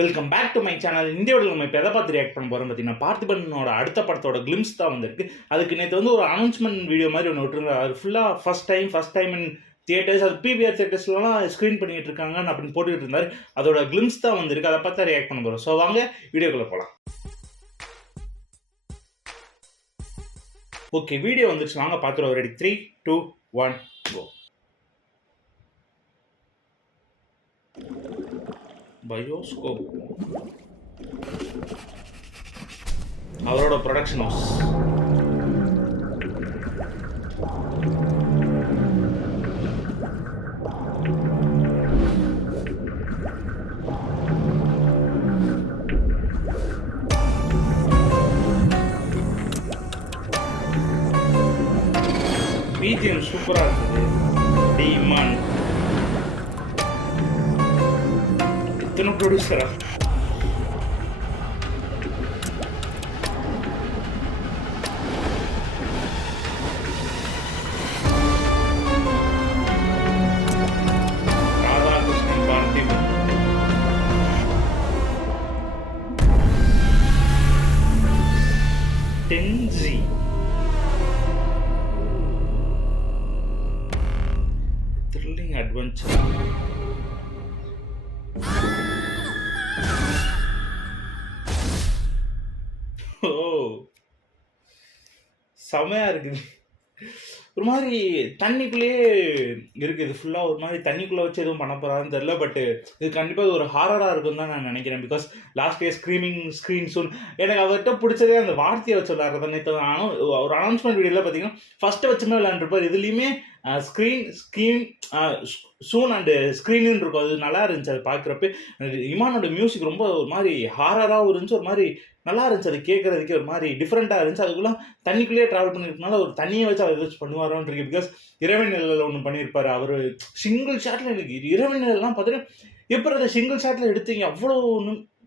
Welcome back to my channel. இந்த வீடியோவில் நம்ம இப்போ எதை பார்த்து ரியாக்ட் பண்ண போகிறோம் பார்த்தீங்கன்னா, பார்த்திபனோட அடுத்த படத்தோட கிளிம்ஸ் தான் வந்திருக்கு. அதுக்கு நேற்று வந்து ஒரு அனௌன்ஸ்மெண்ட் வீடியோ மாதிரி ஒன்று விட்டுருந்தாங்க. அது ஃபுல்லாக ஃபஸ்ட் டைம் இன் தியேட்டர்ஸ், அது பிபிஆர் தியேட்டர்ஸ்லாம் ஸ்க்ரீன் பண்ணிட்டு இருக்காங்க அப்படின்னு போட்டுக்கிட்டு இருந்தார். அதோட கிளிம்ஸ் தான் வந்திருக்கு. அதை பார்த்தா ரியாக்ட் பண்ண போகிறோம். ஸோ வாங்க வீடியோக்குள்ளே போகலாம். ஓகே, வீடியோ வந்துச்சு, வாங்க பார்த்துருவோம். Ready, 3, 2, 1 go. பயோஸ்கோப் அவரோட ப்ரொடக்ஷன் ஹவுஸ். பிஜிஎம் சூப்பராக இருக்குது. டிமான் இத்தனை ப்ரொடியூசரா? ராதாகிருஷ்ணன், பார்த்திபன், டென்ஜி, த்ரில்லிங் அட்வென்ச்சர். ஓ, செமையா இருக்குது. ஒரு மாதிரி தண்ணிக்குள்ளேயே இருக்குது. ஃபுல்லாக ஒரு மாதிரி தண்ணிக்குள்ளே வச்சு எதுவும் பண்ண போகிறான்னு தெரில. பட் இது கண்டிப்பாக ஒரு ஹாரராக இருக்குன்னு தான் நான் நினைக்கிறேன். பிகாஸ் லாஸ்ட் இயர் ஸ்க்ரீன் சூன் எனக்கு அவர்கிட்ட பிடிச்சதே அந்த வார்த்தையை வச்சு விளாட்றது. நேற்று ஒரு அனௌன்ஸ்மெண்ட் வீடியோவில் பார்த்தீங்கன்னா ஃபஸ்ட்டு வச்சுமே விளாண்டுருப்பார். இதுலேயுமே ஸ்க்ரீன் சூன் அண்டு ஸ்க்ரீனுன்னு இருக்கும். அது நல்லா இருந்துச்சு. அது பார்க்குறப்ப இமானோட மியூசிக் ரொம்ப ஒரு மாதிரி ஹாரராகவும் இருந்துச்சு. ஒரு மாதிரி நல்லா இருந்துச்சு. அது கேட்குறதுக்கே ஒரு மாதிரி டிஃப்ரெண்ட்டாக இருந்துச்சு. அதுக்குள்ளே தண்ணிக்குள்ளேயே ட்ராவல் பண்ணியிருக்கனால ஒரு தண்ணியை வச்சு அவர் ஏதாச்சும் பண்ணுவாரோன்னு இருக்கு. பிகாஸ் இரவின் நிழலில் ஒன்று பண்ணியிருப்பார் அவர். சிங்கிள் ஷாட்டில் எனக்கு இரவின் நிழல்லாம் பார்த்தீங்கன்னா எப்படி அதை சிங்கிள் ஷாட்டில் எடுத்தீங்க அவ்வளோ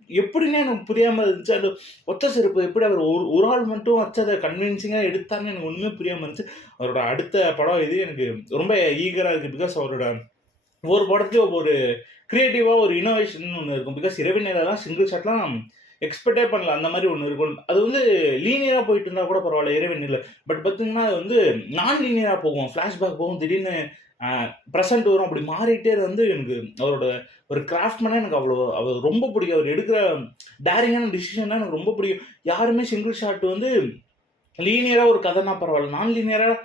எப்படின்னு எனக்கு புரியாமல் இருந்துச்சு. அது ஒத்த செருப்பு எப்படி அவர் ஒரு ஆள் மட்டும் வச்சு அதை கன்வின்சிங்காக எடுத்தான்னு எனக்கு ஒன்றுமே புரியாமல் இருந்துச்சு. அவரோட அடுத்த படம் இது எனக்கு ரொம்ப ஈகராக இருக்குது. பிகாஸ் அவரோட ஒவ்வொரு படத்துலையும் ஒவ்வொரு க்ரியேட்டிவாக ஒரு இனோவேஷன் ஒன்று இருக்கும். பிகாஸ் இரவின் நிழலாம் சிங்கிள் ஷாட்லாம் எக்ஸ்பெக்டே பண்ணல. அந்த மாதிரி ஒன்று இருக்கும். அது வந்து லீனியராக போயிட்டு இருந்தால் கூட பரவாயில்ல இரவின் நிழல். பட் பார்த்தீங்கன்னா அது வந்து நான் லீனியராக போகும். ஃப்ளாஷ்பேக் போகும், திடீர்னு ப்ரெசென்ட் வரும், அப்படி மாறிட்டே வந்து எனக்கு அவரோட ஒரு கிராஃப்ட்மேனே எனக்கு அவர் ரொம்ப பிடிக்கும். அவர் எடுக்கிற டேரிங்கான டிசிஷனாக எனக்கு ரொம்ப பிடிக்கும். யாருமே சிங்கிள் ஷாட் வந்து லீனியராக ஒரு கதைனா பரவாயில்ல, நான் லீனியராக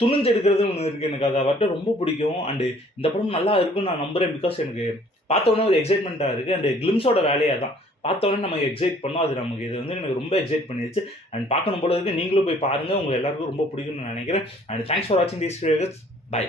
துணிஞ்சு எடுக்கிறது ஒன்று இருக்குது. எனக்கு அதை அவர்கிட்ட ரொம்ப பிடிக்கும். அண்டு இந்த படம் நல்லா இருக்குன்னு நான் நம்புகிறேன். பிகாஸ் எனக்கு பார்த்தோன்னே ஒரு எக்ஸைட்மெண்ட்டாக இருக்குது. அண்டு கிளிம்ஸோட வேலையாக தான் பார்த்தோன்னே நம்ம எக்ஸைட் பண்ணோம். அது நமக்கு இது வந்து எனக்கு ரொம்ப எக்ஸைட் பண்ணிடுச்சு. அண்ட் பார்க்கணும் போல இருக்குது. நீங்களும் போய் பாருங்கள், உங்கள் எல்லாருக்கும் ரொம்ப பிடிக்கும்னு நான் நினைக்கிறேன். அண்ட் தேங்க்ஸ் ஃபார் வாட்சிங் திஸ் வீடியோஸ். பை.